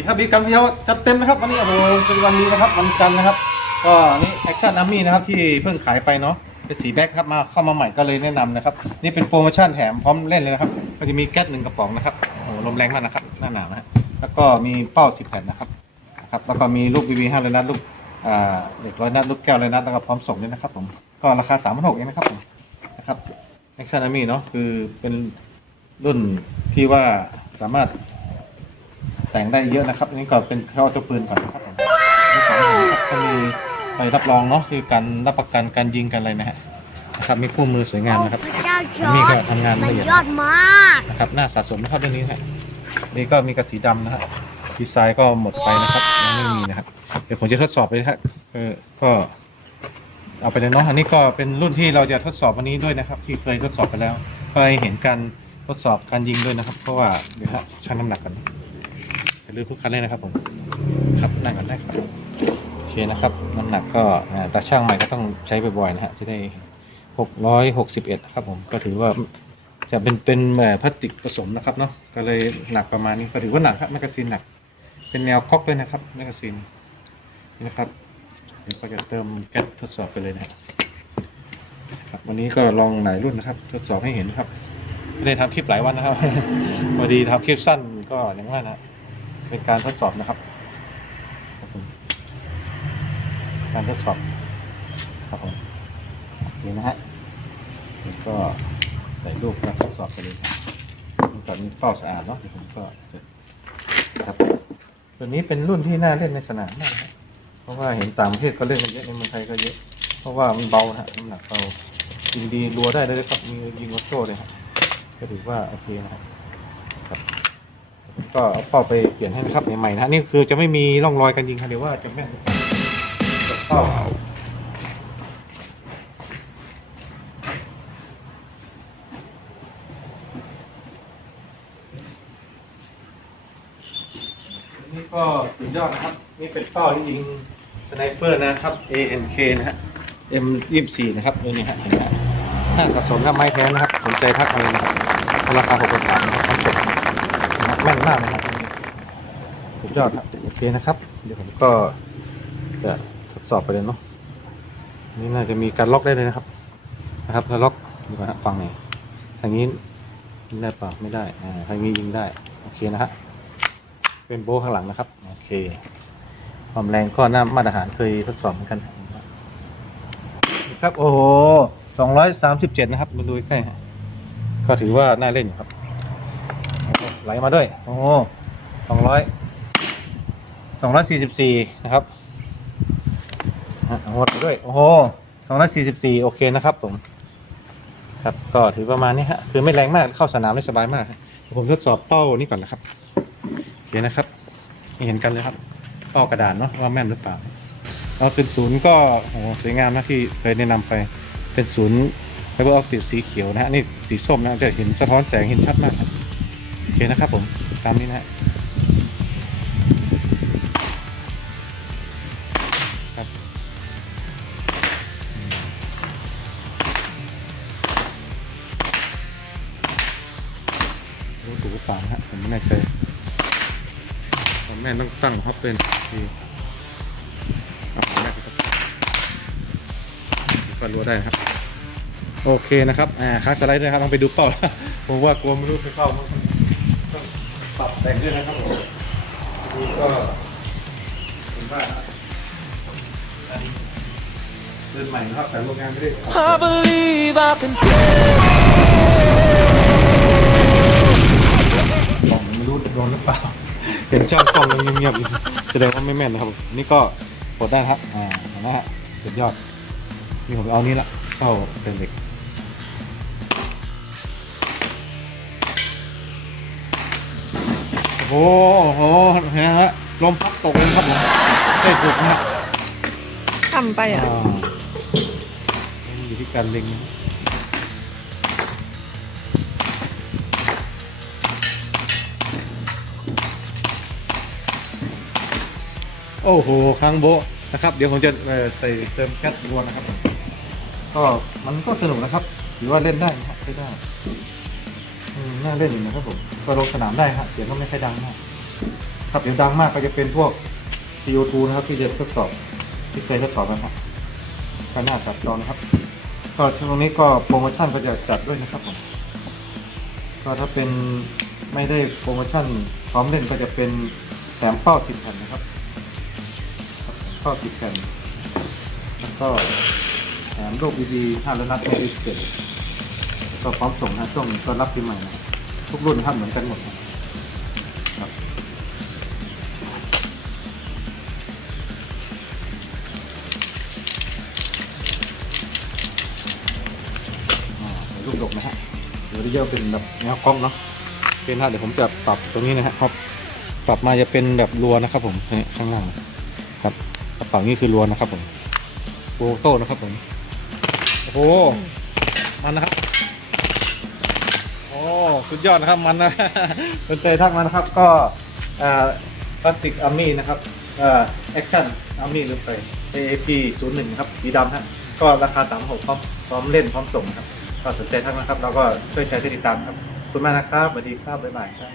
ดีครับดีกันเที่ยวจัดเต็มนะครับวันนี้โอ้โหเป็นวันนี้นะครับวันจันทร์นะครับ ก็นี่แอคชั่นนัมมี่นะครับที่เพิ่งขายไปเนาะเป็นสีแบ็คครับมาเข้ามาใหม่ก็เลยแนะนำนะครับ นี่เป็นโปรโมชั่นแถมพร้อมเล่นเลยนะครับก็จะมีแก๊สหนึ่งกระป๋องนะครับโอ้โหลมแรงมากนะครับหน้าหนาวนะฮะแล้วก็มีเป้าสิบแผ่นนะครับนะครับแล้วก็มีลูกบีบีห้าเลยนัดลูกอ่าเด็กร้อยนัดลูกแก้วเลยนัดแล้วก็พร้อมส่งด้วยนะครับผมก็ราคาสามพันหกเองนะครับผมนะครับแอคชั่นนัมมี่เนาะคือเป็นรุ่นที่ว่าสามารถ แต่งได้เยอะนะครับอันนี้ก็เป็นเข้าตัวปืนก่อนนะครับผมที่สอะครับก็มีใบรับรองเนาะคือการรับประกันการยิงกันอะไรนะฮะนะครับมีคู่มือสวยงามนะครับพระเจ้าจอัอนนี้ก็ร์ดทำงานละเอียดยอดมากนะครับน่าสะสมนะครับเรื่องนี้ฮะนี่ก็มีกระสีดำนะฮะดีไซน์ก็หมดไปนะครับไม่มีนะครับเดี๋ยวผมจะทดสอบเลยนะครับเออก็เอาไปเลยเนาะอันนี้ก็เป็นรุ่นที่เราจะทดสอบวันนี้ด้วยนะครับ ที่เคยทดสอบไปแล้วก็ให้เห็นการทดสอบการยิงด้วยนะครับ เพราะว่าเดี๋ยวฮะชั่งน้ำหนักกัน อย่าลืมทุกคันเลยนะครับผมครับนั่งกันได้ครับโอเคนะครับน้ำหนักก็ตาช่างใหม่ก็ต้องใช้บ่อยๆนะฮะจะได้หกร้อยหกสิบเอ็ดครับผมก็ถือว่าจะเป็นเป็นเอ่อพลาสติกผสมนะครับเนาะก็เลยหนักประมาณนี้ก็ถือว่าหนักครับแมกกาซีนหนัก เป็นแนวคอกด้วยนะครับแมกกาซีนนี่นะครับเดี๋ยวก็จะเติมแก๊สทดสอบไปเลยนะครับครับวันนี้ก็ลองหลายรุ่นนะครับ ทดสอบให้เห็นครับไม่ได้ทำคลิปหลายวันนะครับพอดีทำคลิปสั้นก็อย่างว่านะ เป็นการทดสอบนะครับ การทดสอบครับผมนี่นะฮะแล้วก็ใส่รูปการทดสอบไปเลยครับมันก็มีเป้าสะอาดเนาะเดี๋ยวผมก็จะครับตัวนี้เป็นรุ่นที่น่าเล่นในสนามมากนะเพราะว่าเห็นต่างประเทศก็เล่นกันเยอะในเมืองไทยก็เยอะ เพราะว่ามันเบานะฮะน้ำหนักเบายิงดีรัวได้เลยครับมียิงวัตโต้เลยครับก็ถือว่าโอเคนะครับ ก็เอาเป้าไปเปลี่ยนให้นะครับใหม่ๆนะนี่คือจะไม่มีร่องรอยการยิงครับเดี๋ยวว่าจะแม่นจะเป้านี่ก็สุดยอดนะครับ นี่เป็นเป้าที่ยิงสไนเปอร์นะครับ ANK นะฮะ M ยี่สี่นะครับตัวนี้ฮะถ้าสะสมครับไม้แท้นะครับสนใจทักมาเลยนะครับราคาหกพันบาทนะครับากนะครับสุดยอดครับโอเคนะครับ เดี๋ยวผมก็จะทดสอบไปเลยเนาะนี่น่าจะมีการล็อกได้เลยนะครับ นะครับถ้าล็อกดูก่อนนะฟังหน่อยทางนี้ยิงได้เปล่าไม่ได้อ่าทางนี้ยิงได้โอเคนะฮะเป็นโบข้างหลังนะครับโอเคความแรงก็น่ามาตรฐานเคยทดสอบเหมือนกันครับโอ้โหสองร้อยสามสิบเจ็ดนะครับมาดูใกล้ก็ถือว่าน่าเล่นอยู่ครับ ไหลมาด้วย โอ้สองร้อยสองร้อยสี่สิบสี่นะครับฮะหมดไปด้วย โอ้โหสองร้อยสี่สิบสี่โอเคนะครับผม ครับก็ถือประมาณนี้ฮะ คือไม่แรงมากเข้าสนามได้สบายมากผมทดสอบเป้านี้ก่อนนะครับโอเคนะครับ เห็นกันเลยครับเป้ากระดานเนาะว่าแม่นหรือเปล่าเราเป็นศูนย์ก็โอ้โหสวยงามนะที่เคยแนะนำไป เป็นศูนย์ไฟเบอร์ออปติกสีเขียวนะฮะนี่สีส้มนะจะเห็นสะท้อนแสงเห็นชัดมากครับ คนะครับผม ตามนี้นะครับ รู้ถูกหรือเปล่านฮะผมไม่แน่ใจผมแม่ต้องตั้งฮอปเป็นดีเอาแรกครับก็รู้ได้ครับ โอเคนะครับ อ่าค้างสไลด์ด้วยครับลองไปดูเป้าผมว่ากลัวไม่รู้ไปเข้ามั้ง ปรับแต่งด้วยนะครับผมนี่ก็ผมว่าอันเดินใหม่นะครับแต่โรงงานไม่ได้ปรับ I believe I can fly. กล่องไม่รู้โดนหรือเปล่า เห็นช่างกล้องยังเงียบๆอยู่แสดงว่าไม่แม่นนะครับ นี่ก็กดได้นะครับ อ่าเห็นไหมฮะสุดยอด นี่ผมเอานี้ละเข้าเป็นเหล็ก โอ้โหเห็นไหมฮะลมพัดตกเลยครับผมได้สุดนะฮะทำไปอะอ่ามันอยู่ที่การเล็งนะโอ้โหครั้งโบะนะครับ เดี๋ยวผมจะเอ่อใส่เติมแก๊สรวนนะครับผมก็มันก็สนุกนะครับถือว่าเล่นได้นะครับใช้ได้อืม น่าเล่นอยู่นะครับผมก็ลงสนามได้ครับเสียงก็ไม่ค่อยดังมากครับเสียงดังมากก็จะเป็นพวก CO2 นะครับที่จะทดสอบที่เคยทดสอบกันครับก็น่าจับจองนะครับ ก็ตรงนี้ก็โปรโมชั่นก็จะจัดด้วยนะครับผมก็ถ้าเป็นไม่ได้โปรโมชั่นพร้อมเล่นก็จะเป็นแถมเป้าสิบแผ่นนะครับเป้าสิบแผ่นแล้วก็แถมโลกดีๆห้าร้อยนัดไม่ได้เกิด ก็พร้อมส่งนะช่วงต้อนรับปีใหม่นะทุกรุ่นนะครับเหมือนกันหมดนะครับอ่าเป็นลูกดกนะฮะเดี๋ยวเยอะเป็นแบบแนวคล้องเนาะเป็นฮะเดี๋ยวผมจะปรับตรงนี้นะฮะครับปรับมาจะเป็นแบบรัวนะครับผมนี่ข้างล่างครับกระเป๋านี่คือรัวนะครับผมโปโต้นะครับผมโอ้โหมันนะครับ สุดยอดนะครับมันนะเป็นใจทักมานะครับก็พลาสติกอาร์มี่นะครับแอคชั่นอาร์มี่ลืมไป AAP 0 1ครับสีดำฮะก็ราคา36พร้อมพร้อมเล่นพร้อมส่งครับ ก็สนใจทักนะครับเราก็ช่วยแชร์ช่วยติดตามครับขอบคุณมากนะครับสวัสดีครับบ๊ายบายครับ